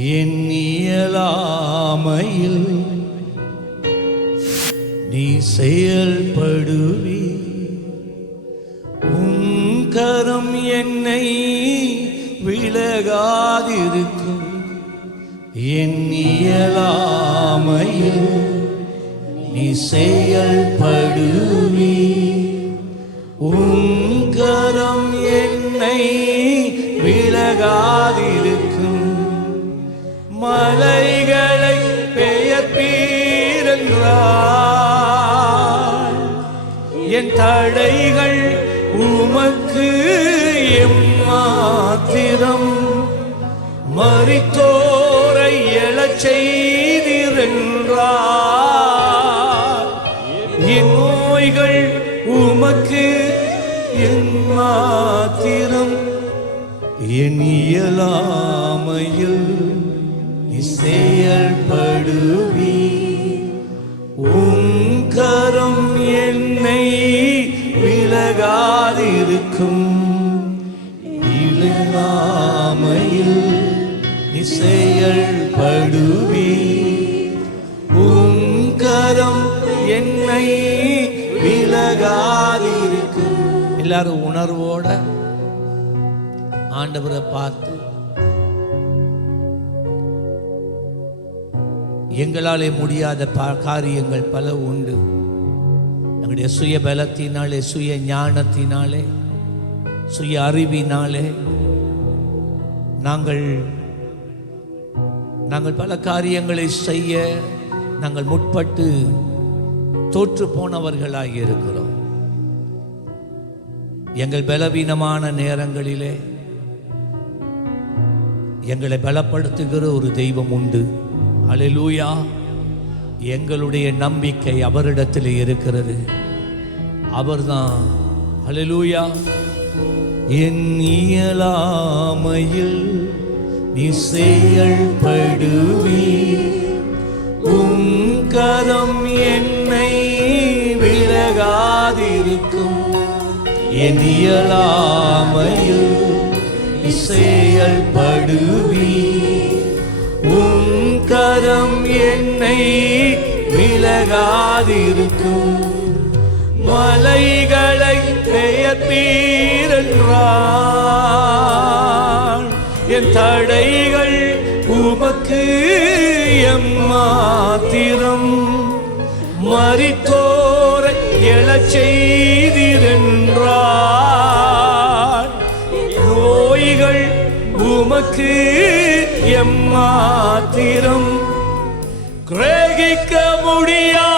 என் நீ செயல்படுவி உங்கரம் என்னை விலகாதிருக்கும். என் நீ செயல்படுவி உங்கரம் பெயர்ப்பீரென்றால் என் தடைகள் உமக்கு எம்மாத்திரம் மறித்தோரை எழச் செய்திருந்தார் என் நோய்கள் உமக்கு என் மாத்திரம். என் இயலாமையில் நீ செயல்படுவி இருக்கும் இயலாமையில் நீ உங்கரம் என்னை விலகாதிருக்கும். எல்லாரும் உணர்வோட ஆண்டவரை பார்த்து எங்களாலே முடியாத ப- காரியங்கள் பல உண்டு. எங்களுடைய சுய பலத்தினாலே சுய ஞானத்தினாலே சுய அறிவினாலே நாங்கள் நாங்கள் பல காரியங்களை செய்ய நாங்கள் முற்பட்டு தோற்று போனவர்களாக இருக்கிறோம். எங்கள் பலவீனமான நேரங்களிலே எங்களை பலப்படுத்துகிற ஒரு தெய்வம் உண்டு. அல்லேலூயா எங்களுடைய நம்பிக்கை அவரிடத்தில் இருக்கிறது. அவர்தான். அல்லேலூயா என் இயலாமையில் நீ செயல்படுவி உன் கரம் என்னை விலகாதிருக்கும். என் இயலாமையில் நீ செயல்படுவி உன் கரம் என்னை விலகாதிருக்கும். மலைகளை பெயர்ப்பீரென்றான் என் தடைகள் உமக்கு எம்மாத்திரம். மறித்தோரை எழச் செய்திரென்றான் நோய்கள் உமக்கு எம்மாத்திரம். கிரகிக்க முடியா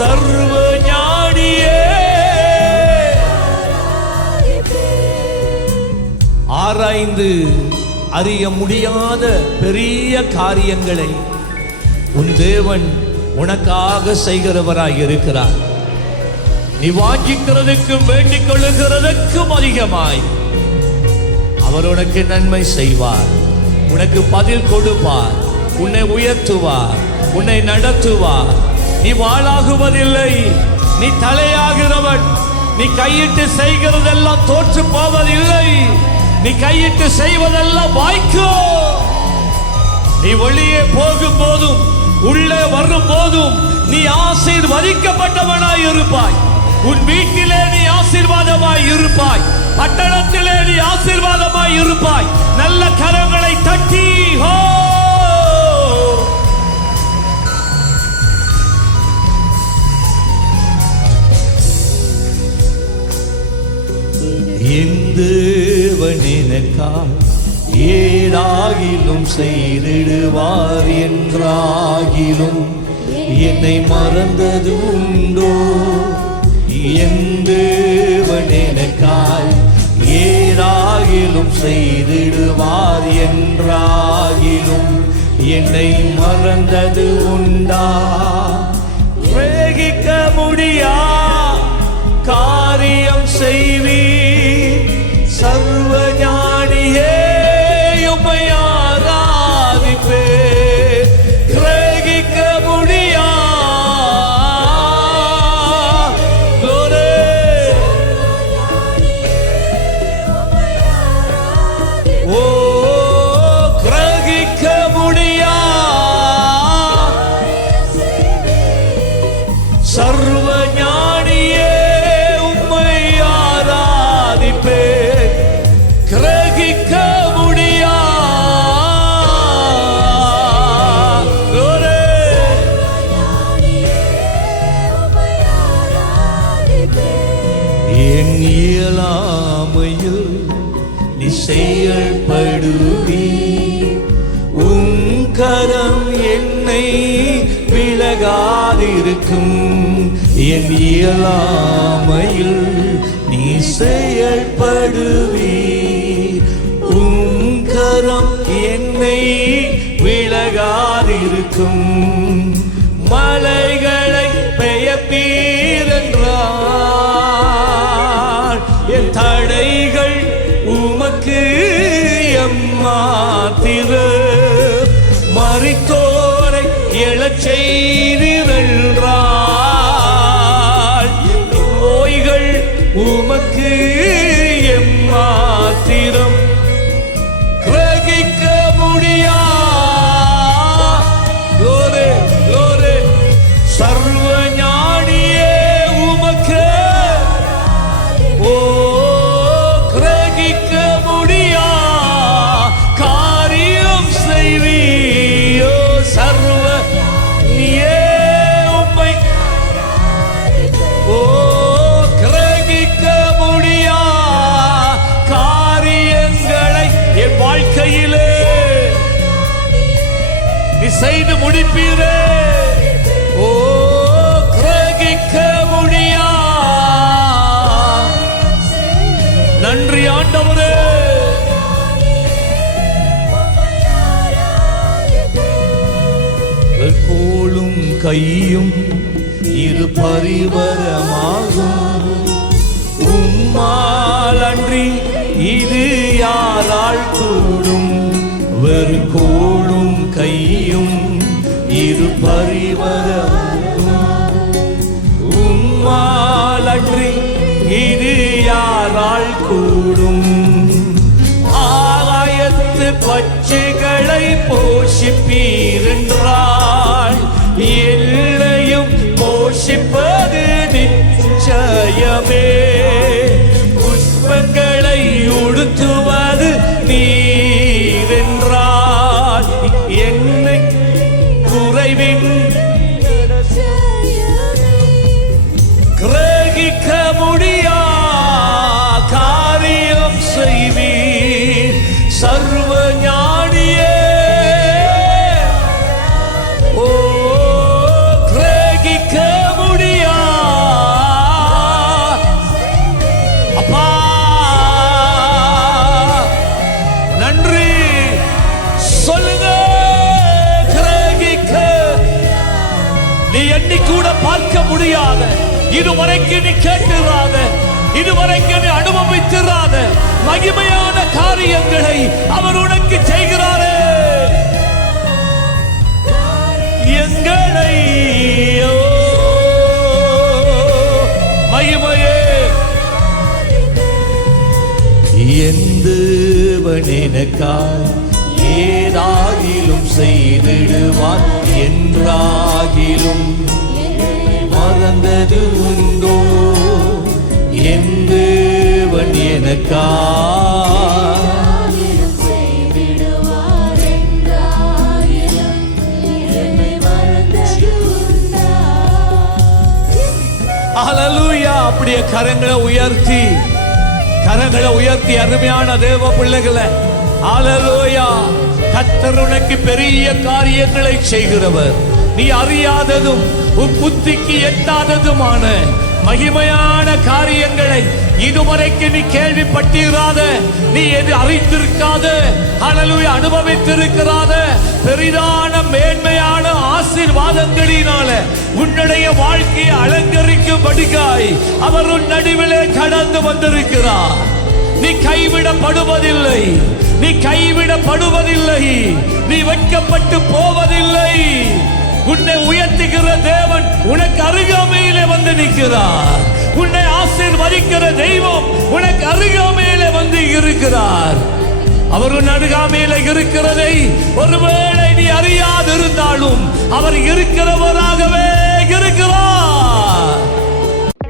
சர்வ ஞானியே. ஆராய்ந்து அறிய முடியாத பெரிய காரியங்களை உன் தேவன் உனக்காக செய்கிறவராய் இருக்கிறார் நீ வாஞ்சிக்கிறதுக்கும் வேண்டிக் கொள்ளுகிறதுக்கும் அதிகமாய். அவர் உனக்கு நன்மை செய்வார். உனக்கு பதில் கொடுப்பார். உன்னை உயர்த்துவார். உன்னை நடத்துவார். நீ வாளாகுவதில்லை நீ தலையாகிறவன். நீ கையிட்டு செய்கிறதெல்லாம் தோற்று போவதில்லை. நீ கையிட்டு செய்வதெல்லாம் வாய்க்கும் நீ வெளியே போகும் போதும் உள்ளே வரும் போதும் நீ ஆசீர்வதிக்கப்பட்டவனாய் இருப்பாய். உன் வீட்டிலே நீ ஆசீர்வாதமாய் இருப்பாய். பட்டணத்திலே நீ ஆசீர்வாதமாய் இருப்பாய். நல்ல கரங்களை தட்டி ஹோ! எந்தவனினக்கால் ஏடாகிலும் செய்திடுவார் என்றாகிலும் என்னை மறந்தது உண்டோ என் தேவன் எனக்காய் ஏதாகிலும் செய்திடுவார் என்றாகிலும் என்னை மறந்தது உண்டா பிரேகிக்க முடியா? விலகாதிருக்கும். என் இயலாமையில் நீ செயல்படுவி உன் கரம் என்னை விலகாதிருக்கும். மலைகளை பெயப்பீரென்றார் என் தடைகள் சர்வ ஞானியே உமக்கு. ஓ கிரகிக்க முடியா? காரியம் செய்வீயோ? சர்வ நீயே உம்மை. ஓ கிரகிக்க முடியா? காரியங்களை என் வாழ்க்கையிலே நீ செய்து முடிப்பீரே. கையும் இரு பரிவரமாகும். உம்மாலன்றி இது யாரால் கூடும்? வெறு கோளும் கையும் இரு பரிவரமாகும். உம்மாலன்றி இது யாரால் கூடும்? ஆகாயத்து பச்சைகளை போஷிப்பீரென்றால் எல்லையும் போஷிப்பது நிச்சயமே. புஷ்பங்களை உடுத்துவது நீ இதுவரைக்கு நீ கேட்டிராத இதுவரைக்கு நீ அனுபவித்திராத மகிமையான காரியங்களை அவர் உனக்கு செய்கிறாரே. எங்களை மகிமையே. எந்தவன் எனக்காய் ஏதாகிலும் செய்திடுவான் என்றாகிலும் மறந்தது உண்டோ? எந்தவன் எனக்காய் ஹalleluya அப்படியே கரங்களை உயர்த்தி கரங்களை உயர்த்தி அருமையான தேவ பிள்ளைகளை. ஹalleluya கர்த்தர் உனக்கு பெரிய காரியங்களை செய்கிறவர். நீ அறியாததும் உன் புத்திக்கு எட்டாததுமான மகிமையான காரியங்களை இதுவரைக்கு நீ கேள்விப்பட்டிராத நீ எது அறிந்திருக்காத அழலுவை அனுபவித்திருக்கிறாத பெரிதான மேன்மையான ஆசீர்வாதங்களினால உன்னுடைய வாழ்க்கையை அலங்கரிக்கும்படிக்காய் அவர் உன் நடுவிலே கடந்து வந்திருக்கிறார். நீ கைவிடப்படுவதில்லை நீ கைவிடப்படுவதில்லை நீ வெட்கப்பட்டு போவதில்லை. உன்னை உயர்த்துகிற தேவன் உனக்கு அருகாமையிலே வந்து நிற்கிறார். உன்னை ஆசீர்வதிக்கிற தெய்வம் உனக்கு அருகாமையிலே வந்து இருக்கிறார். அவர் உன் அருகாமையில இருக்கிறதை ஒருவேளை நீ அறியாதிருந்தாலும் அவர் இருக்கிறவராகவே இருக்கிறார்.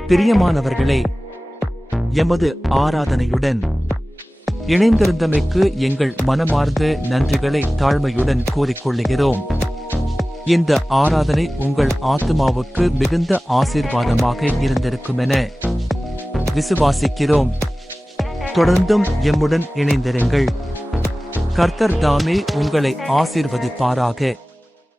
பிரியமானவர்களே எமது ஆராதனையுடன் இணைந்திருந்தமைக்கு எங்கள் மனமார்ந்த நன்றிகளை தாழ்மையுடன் கூறிக்கொள்ளுகிறோம். இந்த ஆராதனை உங்கள் ஆத்மாவுக்கு மிகுந்த ஆசீர்வாதமாக இருந்திருக்கும் என விசுவாசிக்கிறோம். தொடர்ந்தும் எம்முடன் இணைந்திருங்கள். கர்த்தர் தாமே உங்களை ஆசீர்வதிப்பாராக.